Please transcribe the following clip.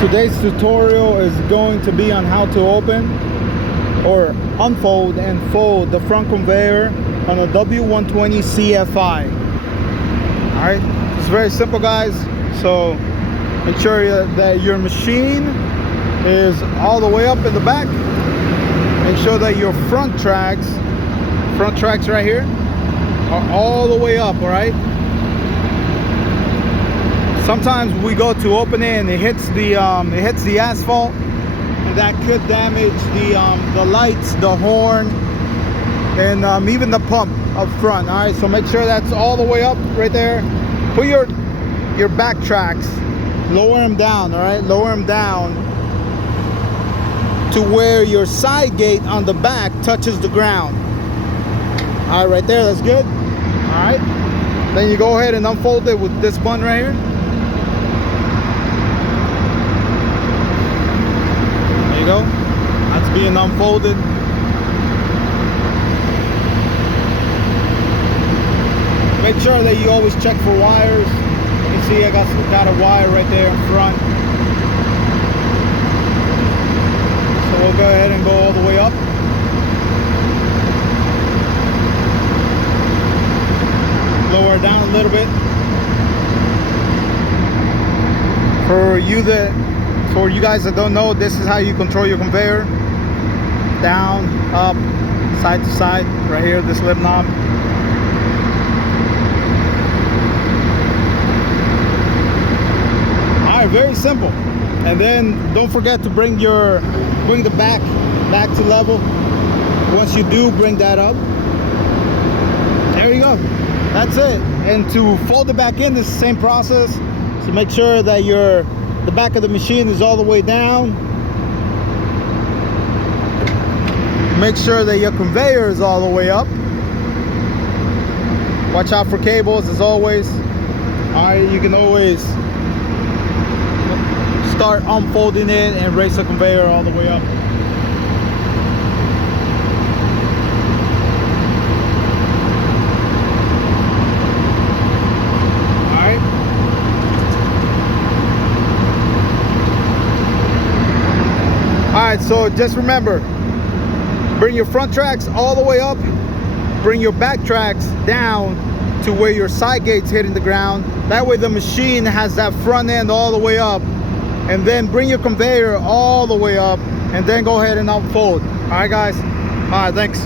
Today's tutorial is going to be on how to open or unfold and fold the front conveyor on a W120 CFI. Alright, it's very simple, guys. So make sure that your machine is all the way up in the back. Make sure that your front tracks right here are all the way up, alright? Sometimes we go to open it and it hits the asphalt, and that could damage the lights, the horn, and even the pump up front. All right, so make sure that's all the way up right there. Put your back tracks, lower them down. All right, lower them down to where your side gate on the back touches the ground. All right, right there, that's good. All right, then you go ahead and unfold it with this button right here. Go. That's being unfolded. Make sure that you always check for wires. You can see I got a wire right there in front. So we'll go ahead and go all the way up. Lower it down a little bit. For you guys that don't know, this is how you control your conveyor. Down, up, side to side, right here, this lip knob. Alright, very simple. And then don't forget to bring the back to level. Once you do, bring that up. There you go. That's it. And to fold it back in, it's the same process. So make sure that the back of the machine is all the way down. Make sure that your conveyor is all the way up. Watch out for cables as always. Alright, you can always start unfolding it and raise the conveyor all the way up. Alright, so just remember, bring your front tracks all the way up, bring your back tracks down to where your side gate's hitting the ground. That way the machine has that front end all the way up, and then bring your conveyor all the way up, and then go ahead and unfold. Alright guys, alright, thanks.